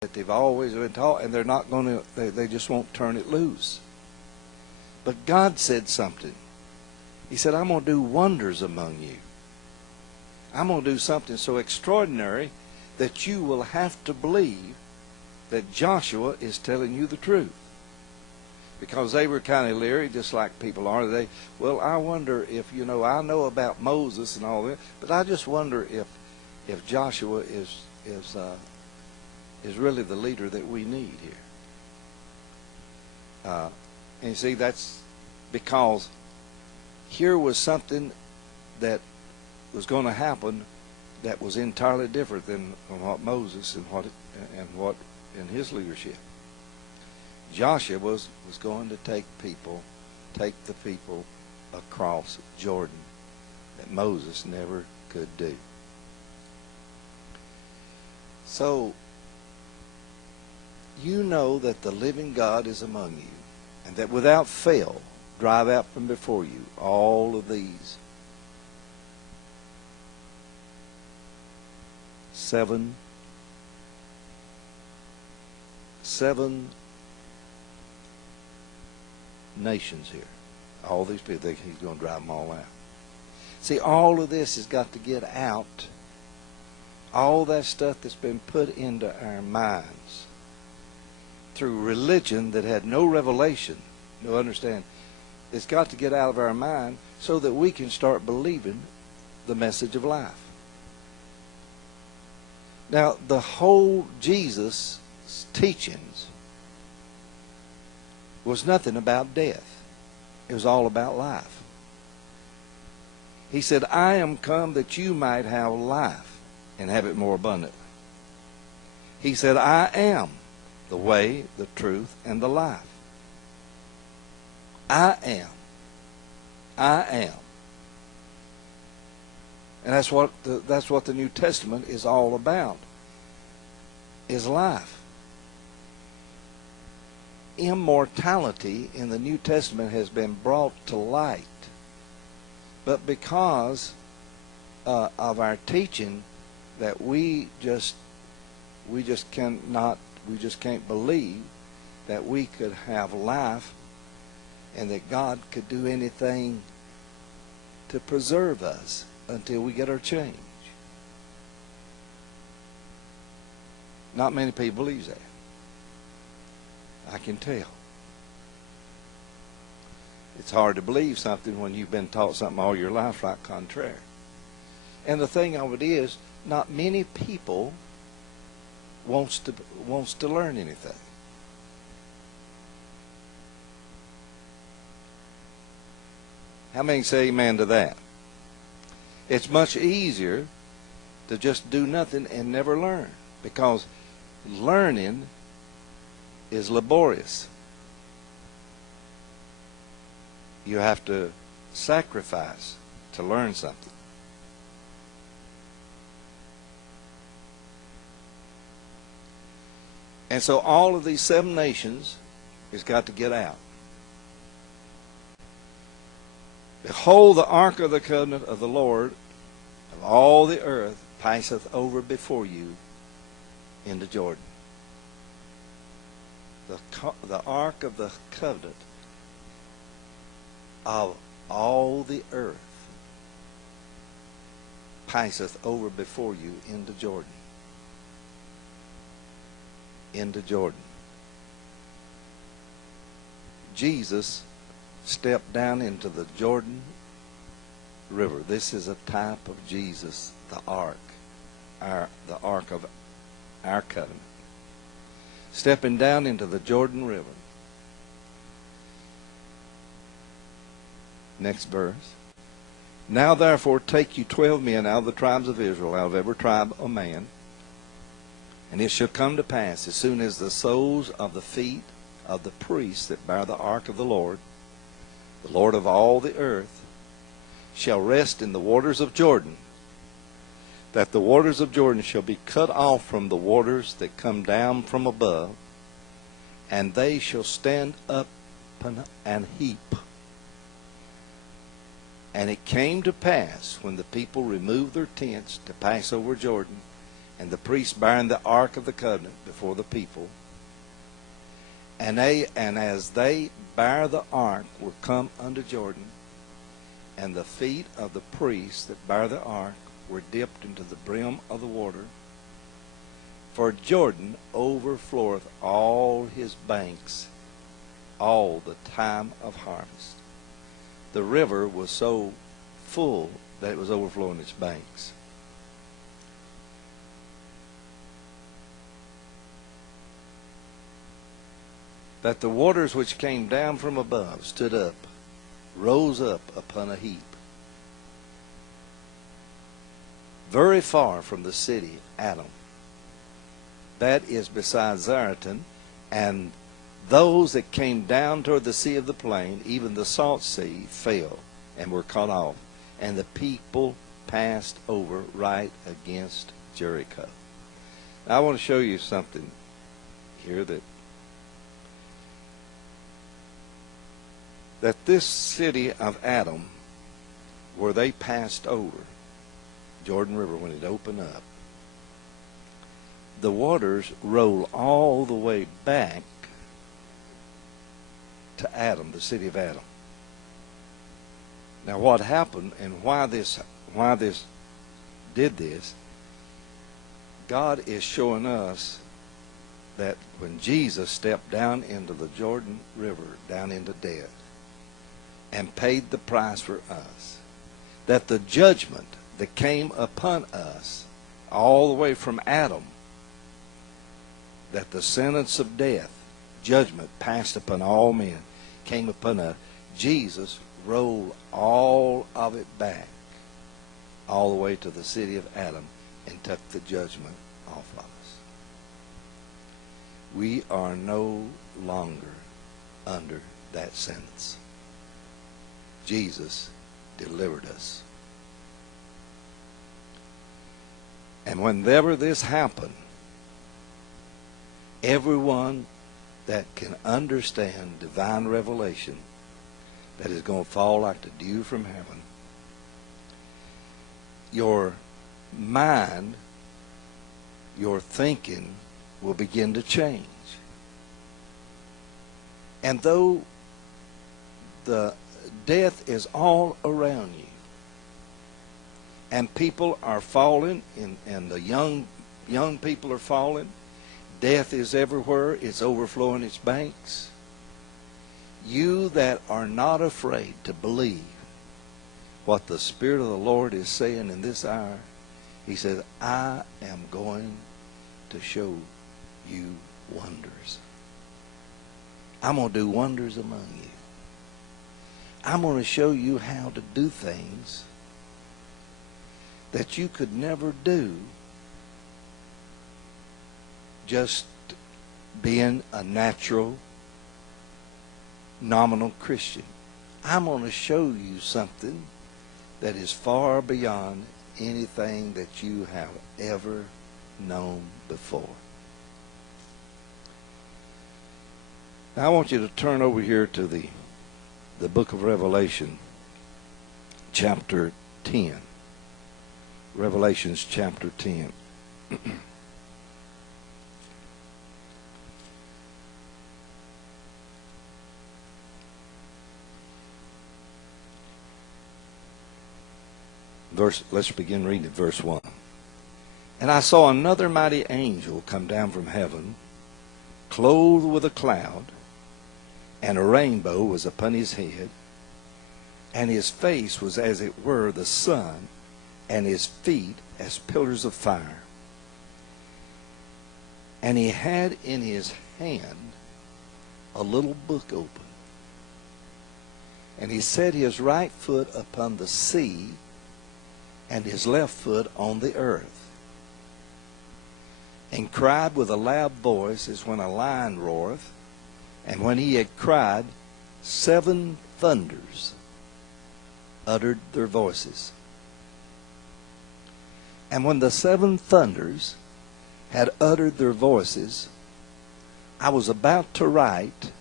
that they've always been taught, and they're not going to, they just won't turn it loose. But God said something. He said, I'm going to do wonders among you. I'm going to do something so extraordinary that you will have to believe that Joshua is telling you the truth. Because they were kind of leery, just like people are today. Well, I wonder if, I know about Moses and all that, but I just wonder if Joshua is really the leader that we need here. And you see, that's because here was something that was going to happen that was entirely different than what Moses and what in his leadership. Joshua was going to take the people across Jordan that Moses never could do. So, you know that the living God is among you, and that without fail drive out from before you all of these seven nations here. All these people, he's going to drive them all out. See, all of this has got to get out. All that stuff that's been put into our minds through religion that had no revelation, no understanding, it's got to get out of our mind so that we can start believing the message of life. Now, the whole Jesus' teachings was nothing about death. It was all about life. He said, I am come that you might have life and have it more abundantly. He said, I am the way, the truth, and the life. I am. I am. And that's what the New Testament is all about, is life. Immortality in the New Testament has been brought to light. But because of our teaching that we just can't believe that we could have life and that God could do anything to preserve us until we get our change. Not many people believe that. I can tell. It's hard to believe something when you've been taught something all your life right contrary. And the thing of it is, not many people wants to learn anything. How many say amen to that? It's much easier to just do nothing and never learn, because learning is laborious. You have to sacrifice to learn something. And so all of these seven nations has got to get out. Behold, the ark of the covenant of the Lord of all the earth passeth over before you into Jordan. The ark of the covenant of all the earth passeth over before you into Jordan. Into Jordan. Jesus stepped down into the Jordan River. This is a type of Jesus, the ark, the ark of our covenant. Stepping down into the Jordan River. Next verse. Now therefore take you 12 men out of the tribes of Israel, out of every tribe a man. And it shall come to pass, as soon as the soles of the feet of the priests that bear the ark of the Lord of all the earth, shall rest in the waters of Jordan, that the waters of Jordan shall be cut off from the waters that come down from above, and they shall stand up and heap. And it came to pass, when the people removed their tents to pass over Jordan, and the priests bearing the ark of the covenant before the people. And as they bare the ark were come unto Jordan, and the feet of the priests that bare the ark were dipped into the brim of the water. For Jordan overfloweth all his banks all the time of harvest. The river was so full that it was overflowing its banks. That the waters which came down from above stood up, rose up upon a heap, very far from the city Adam, that is beside Zaratan, and those that came down toward the sea of the plain, even the salt sea, fell and were cut off, and the people passed over right against Jericho. Now, I want to show you something here that this city of Adam, where they passed over Jordan River when it opened up, the waters roll all the way back to Adam, the city of Adam. Now, what happened and why this did this, God is showing us that when Jesus stepped down into the Jordan River, down into death, and paid the price for us, that the judgment that came upon us all the way from Adam, that the sentence of death, judgment passed upon all men, came upon us. Jesus rolled all of it back all the way to the city of Adam and took the judgment off of us. We are no longer under that sentence. Jesus delivered us. And whenever this happened, everyone that can understand divine revelation that is going to fall like the dew from heaven, your mind, your thinking will begin to change. And though the death is all around you, and people are falling, and the young people are falling, death is everywhere, it's overflowing its banks. You that are not afraid to believe what the Spirit of the Lord is saying in this hour, He says, I am going to show you wonders. I'm going to do wonders among you. I'm going to show you how to do things that you could never do just being a natural, nominal Christian. I'm going to show you something that is far beyond anything that you have ever known before. Now I want you to turn over here to the book of Revelation, chapter 10. Revelations chapter 10. Let's begin reading at verse 1. And I saw another mighty angel come down from heaven, clothed with a cloud, and a rainbow was upon his head, and his face was as it were the sun, and his feet as pillars of fire. And he had in his hand a little book open. And he set his right foot upon the sea, and his left foot on the earth, and cried with a loud voice as when a lion roareth. And when he had cried, 7 thunders uttered their voices. And when the 7 thunders had uttered their voices, I was about to write,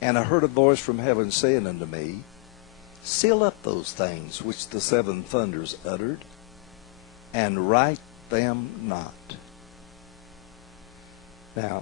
and I heard a voice from heaven saying unto me, Seal up those things which the 7 thunders uttered, and write them not. Now,